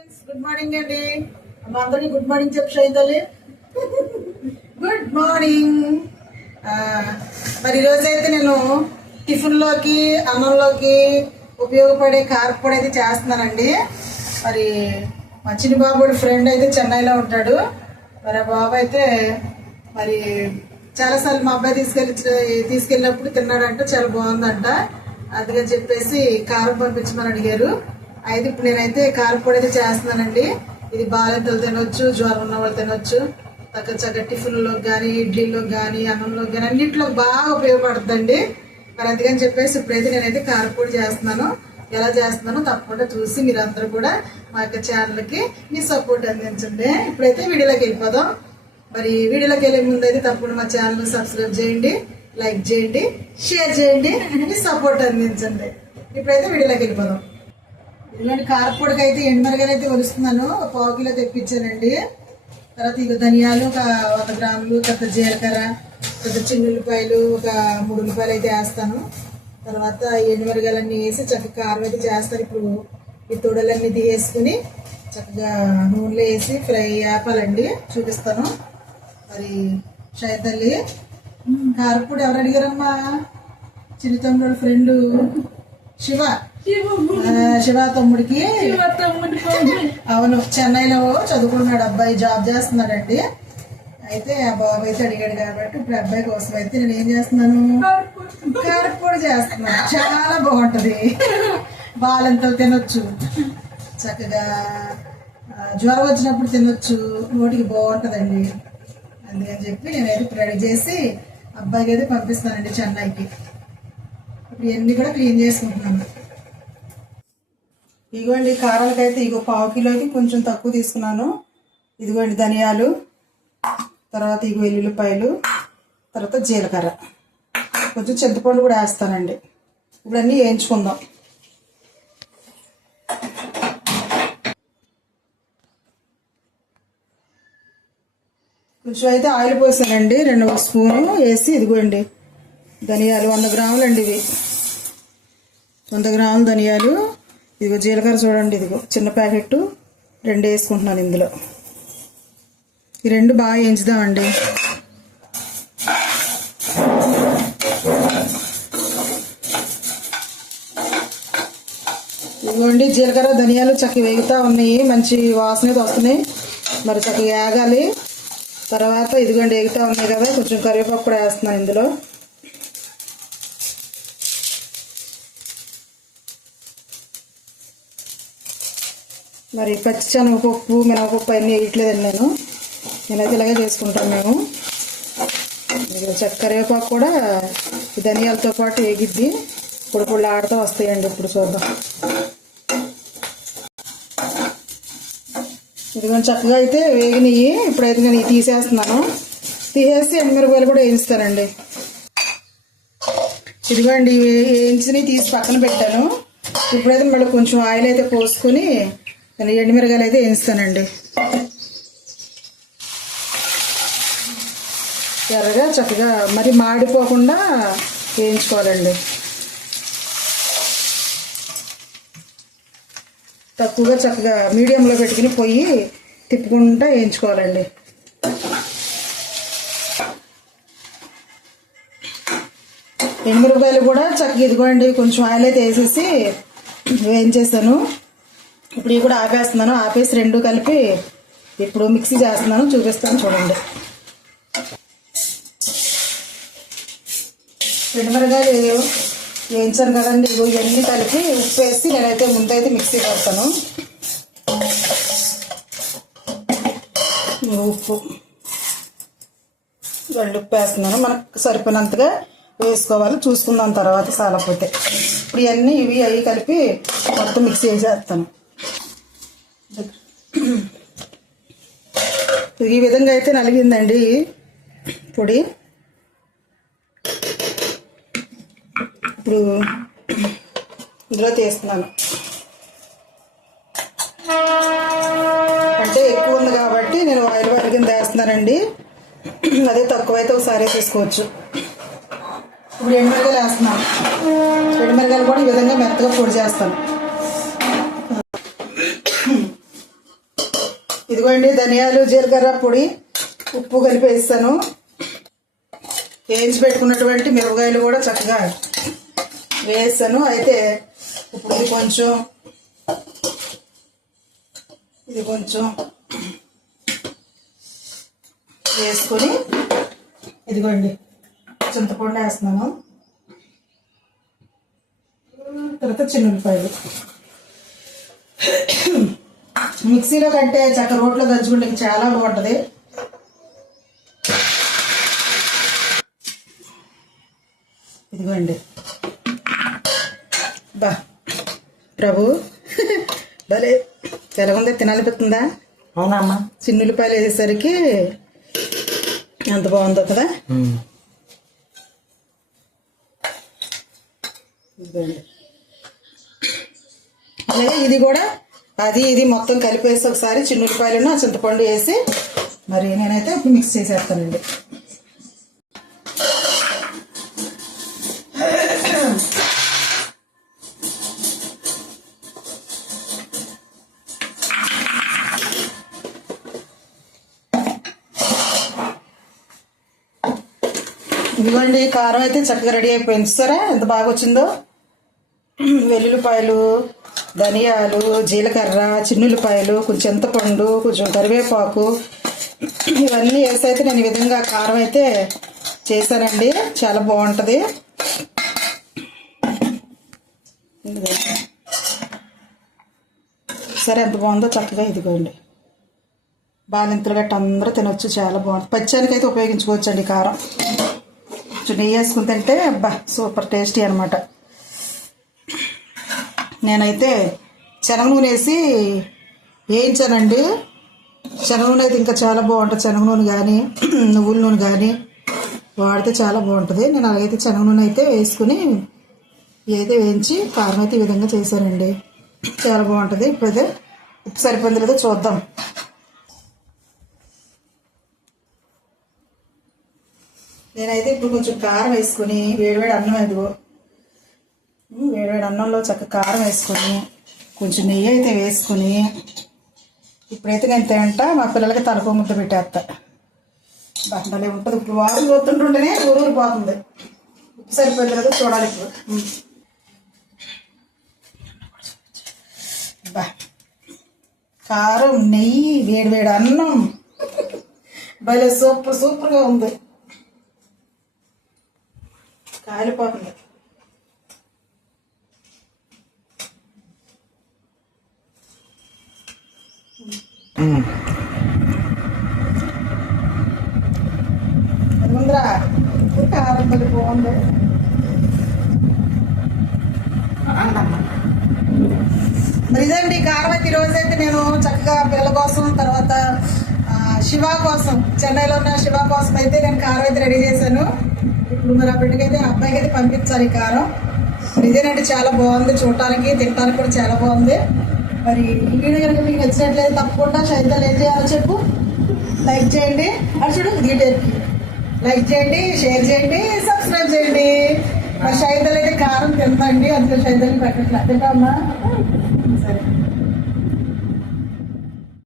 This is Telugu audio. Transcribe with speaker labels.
Speaker 1: ఫ్రెండ్స్ గుడ్ మార్నింగ్ అండి. మా అందరికి గుడ్ మార్నింగ్ చెప్పు శైతలి గుడ్ మార్నింగ్ మరి ఈరోజైతే నేను టిఫిన్లోకి అన్నంలోకి ఉపయోగపడే కారపొడి అయితే చేస్తున్నానండి. మరి మా చిన్న బాబుడి ఫ్రెండ్ అయితే చెన్నైలో ఉంటాడు. మరి ఆ బాబు అయితే మరి చాలాసార్లు మా అబ్బాయి తీసుకెళ్ళి తీసుకెళ్ళినప్పుడు తిన్నాడంట చాలా బాగుందంట. అందుకని చెప్పేసి కారం పంపించమని అడిగారు. అయితే ఇప్పుడు నేనైతే కారపొడి అయితే చేస్తున్నానండి. ఇది బాలింతలు తినొచ్చు జ్వరం ఉన్న వాళ్ళు తినొచ్చు. చక్క చక్క టిఫిన్లోకి కానీ ఇడ్లీలోకి కానీ అన్నంలోకి కానీ అన్నింటిలో బాగా ఉపయోగపడుతుందండి. మరి అందుకని చెప్పేసి ఇప్పుడైతే నేనైతే కారపొడి చేస్తున్నాను. ఎలా చేస్తున్నానో తప్పకుండా చూసి మీరందరూ కూడా మా యొక్క ఛానల్కి మీ సపోర్ట్ అందించండి. ఇప్పుడైతే వీడియోలోకి వెళ్ళిపోదాం. మరి వీడియోలోకి వెళ్ళే ముందు అయితే తప్పకుండా మా ఛానల్ సబ్స్క్రైబ్ చేయండి లైక్ చేయండి షేర్ చేయండి మీ సపోర్ట్ అందించండి. ఇప్పుడైతే వీడియోలోకి వెళ్ళిపోదాం. ఇలాంటి కారపొడికి అయితే ఎండుమిరగాయలు అయితే ఒలుస్తున్నాను. ఒక పావు కిలో తెప్పించానండి. తర్వాత ఇక ధనియాలు ఒక వంద గ్రాములు తర్వాత జీలకర్ర తర్వాత చిన్న ఉల్లిపాయలు ఒక మూడు ఉల్లిపాయలు అయితే వేస్తాను. తర్వాత ఎండుమిరగాయలన్నీ వేసి చక్కగా కారం అయితే చేస్తాను ఇప్పుడు ఈ తొడలన్నీ తీసేసుకుని చక్కగా నూనెలో వేసి ఫ్రై ఆపాలండి. చూపిస్తాను. మరి షైతల్లి కారపొడి ఎవరు అడిగారమ్మా? చిన్న తమ్ముడు ఫ్రెండ్ శివ. శివ తమ్ముడికి అవును చెన్నైలో చదువుకున్నాడు అబ్బాయి జాబ్ చేస్తున్నాడండి. అయితే ఆ బాబు అయితే అడిగాడు కాబట్టి ఇప్పుడు అబ్బాయి కోసం అయితే నేను ఏం చేస్తున్నాను? కారపొడి చేస్తున్నాను. చాలా బాగుంటది. బాలంతో తినొచ్చు. చక్కగా జ్వరం వచ్చినప్పుడు తినొచ్చు. నోటికి బాగుంటుందండి. అందుకని చెప్పి నేనైతే ఇప్పుడు రెడీ చేసి అబ్బాయికి అయితే పంపిస్తానండి చెన్నైకి. ఇప్పుడు ఇవన్నీ కూడా క్లీన్ చేసుకుంటున్నాను. ఇదిగోండి కారాలకైతే ఇగో పావు కిలోకి కొంచెం తక్కువ తీసుకున్నాను. ఇదిగోండి ధనియాలు తర్వాత ఇగో వెల్లుల్లిపాయలు తర్వాత జీలకర్ర. కొంచెం చింతపండు కూడా వేస్తానండి. ఇప్పుడు అన్నీ వేయించుకుందాం. కొంచెం అయితే ఆయిల్ పోసానండి. రెండు స్పూను వేసి ఇదిగోండి ధనియాలు వంద గ్రాములు అండి ఇవి. వంద గ్రాములు ధనియాలు ఇదిగో జీలకర్ర చూడండి ఇదిగో చిన్న ప్యాకెట్ రెండు వేసుకుంటున్నాను ఇందులో. ఈ రెండు బాగా వేయించుదామండి ఇదిగోండి జీలకర్ర ధనియాలు చక్కగా వేగుతూ ఉన్నాయి. మంచి వాసన అయితే వస్తున్నాయి. మరి చక్కగా వేగాలి. తర్వాత ఇదిగోండి వేగుతూ ఉన్నాయి కదా కొంచెం కరివేపాకు కూడా వేస్తున్నాను ఇందులో. మరి పచ్చి శనగపప్పు మినపప్పు అన్నీ వేయట్లేదండి నేను నేనైతే ఇలాగే చేసుకుంటాను మేము. చక్కరేపాకు కూడా ధనియాలతో పాటు వేగిద్ది. ఇప్పుడు పొడి ఆడుతూ వస్తాయండి ఇప్పుడు చూద్దాం. ఇదిగోండి చక్కగా అయితే వేగినవి ఇప్పుడైతే నేను ఇవి తీసేస్తున్నాను. తీసేసి ఎనిమిరపాయలు కూడా వేయిస్తానండి. ఇదిగోండి వేయించినవి తీసి పక్కన పెట్టాను. ఇప్పుడైతే మళ్ళీ కొంచెం ఆయిల్ అయితే పోసుకొని నేను ఎండుమిరగాయలు అయితే వేయిస్తానండి. ఎర్రగా చక్కగా మరి మాడిపోకుండా వేయించుకోవాలండి. తక్కువగా చక్కగా మీడియంలో పెట్టుకుని పొయ్యి తిప్పుకుంటా వేయించుకోవాలండి. ఎండుమిరపకాయలు కూడా చక్కగా ఇదిగోండి కొంచెం ఆయిల్ అయితే వేసేసి వేయించేసాను. ఇప్పుడు ఇవి కూడా ఆపేస్తున్నాను. ఆపేసి రెండు కలిపి ఇప్పుడు మిక్సీ చేస్తున్నాను. చూపిస్తాను చూడండి. ఎండుమిరకాయలు వేయించాను కదండి. ఇగో ఇవన్నీ కలిపి ఉప్పు వేసి నేనైతే ముందైతే మిక్సీ పడతాను. ఉప్పు. రెండు ఉప్పు వేస్తున్నాను మనకు సరిపోయినంతగా వేసుకోవాలి. చూసుకుందాం తర్వాత సాలపోతే. ఇప్పుడు ఇవన్నీ ఇవి అవి కలిపి మొత్తం మిక్సీ చేసేస్తాను. ఈ విధంగా అయితే నలిగిందండి పొడి. ఇప్పుడు ఇందులో తీస్తున్నాను. అంటే ఎక్కువ ఉంది కాబట్టి నేను ఆయిల్ వాటి కింద వేస్తున్నానండి. అదే తక్కువైతే ఒకసారి తీసుకోవచ్చు ఇప్పుడు ఎండుమిరగాయలు వేస్తున్నాను. ఎండుమిరగాయలు కూడా ఈ విధంగా మెత్తగా పొడి చేస్తాను. ఇవ్వండి ధనియాలు జీలకర్ర పొడి ఉప్పు కలిపి వేస్తాను వేయించి పెట్టుకున్నటువంటి మిరపకాయలు కూడా చక్కగా వేస్తాను. అయితే ఇప్పుడు ఇది కొంచెం ఇది కొంచెం వేసుకొని ఇదిగోండి చింతపండు వేస్తున్నాను. తర్వాత చిన్న ఉల్లిపాయలు మిక్సీలో కంటే చక్క రోట్లో దంచుకుంటే చాలా బాగుంటుంది. ఇదిగోండి. బా. ప్రభు. భలే. తెలగుందే తినాలిపోతుందా
Speaker 2: అవునమ్మా.
Speaker 1: చిన్నులపాయలు వేసేసరికి ఎంత బాగుందో కదా? ఇదిగోండి. అలాగే ఇది కూడా అది ఇది మొత్తం కలిపేసి ఒకసారి చిన్నులపాయలను చింతపండు వేసి మరి నేనైతే మిక్స్ చేసేస్తానండి. ఇదిగోండి కారం అయితే చక్కగా రెడీ అయిపోయింది. సరే ఎంత బాగా వచ్చిందో? వెల్లుల్లిపాయలు ధనియాలు జీలకర్ర చిన్నులపాయలు కొంచెం చింతపండు కొంచెం కరివేపాకు. ఇవన్నీ వేసైతే అయితే నేను ఈ విధంగా కారం అయితే చేశానండి. చాలా బాగుంటుంది. సరే ఎంత బాగుందో చక్కగా ఇదిగోండి. బాలింతలు గట్ట అందరూ తినొచ్చు చాలా బాగుంటుంది పచ్చానికి అయితే ఉపయోగించుకోవచ్చండి కారం. కొంచెం నెయ్యి వేసుకుని తింటే అబ్బా సూపర్ టేస్టీ అనమాట నేనైతే శనగ నూనె వేసి వేయించానండి. శనగ నూనె అయితే ఇంకా చాలా బాగుంటుంది. శనగ నూనె కానీ నువ్వుల నూనె కానీ వాడితే చాలా బాగుంటుంది. నేను అలాగైతే శనగ నూనె అయితే వేసుకుని అయితే వేయించి కారం అయితే ఈ విధంగా చేశానండి. చాలా బాగుంటుంది. ఇప్పుడైతే ఉప్పు సరిపోయింది లేదో చూద్దాం. నేనైతే ఇప్పుడు కొంచెం కారం వేసుకుని వేడివేడి అన్నం ఎదుగు వేడివేడి అన్నంలో చక్క కారం వేసుకొని కొంచెం నెయ్యి అయితే వేసుకొని ఇప్పుడైతే నేను తింటా మా పిల్లలకి తలకో ముద్ద పెట్టేస్తా. భలే ఉంటుంది. ఇప్పుడు వాసన పోతుంటుంటేనే ఊరూరు పోతుంది. ఉప్పు సరిపోయింది కదా చూడాలి ఇప్పుడు. బా. కారం నెయ్యి వేడి వేడి అన్నం. భలే సూపర్ సూపర్గా ఉంది. కాలిపోతుంది అది ఉందిరా ఉప్పు కారం భలే బాగుంది. మరి ఇదండి కారం అయితే ఈరోజు అయితే నేను చక్కగా పిల్లల కోసం తర్వాత శివ కోసం చెన్నైలో ఉన్న శివ కోసం అయితే నేను కారం అయితే రెడీ చేశాను. ఇప్పుడు మరి ఆ ఆ అబ్బాయికి అయితే పంపించాలి ఈ కారం. మరి అంటే చాలా బాగుంది చూడటానికి తినడానికి కూడా చాలా బాగుంది. మరి ఈ వీడియో కనుక మీకు నచ్చినట్లయితే తప్పకుండా చైతన్యం ఏం చేయాలో చెప్పు. లైక్ చేయండి. అది చూడు డీటెయిల్కి లైక్ చేయండి షేర్ చేయండి సబ్స్క్రైబ్ చేయండి. మా శైతల్ అయితే కారం తిందండి అందులో శైతల్ని పెట్టట్లేదు అమ్మా? సరే.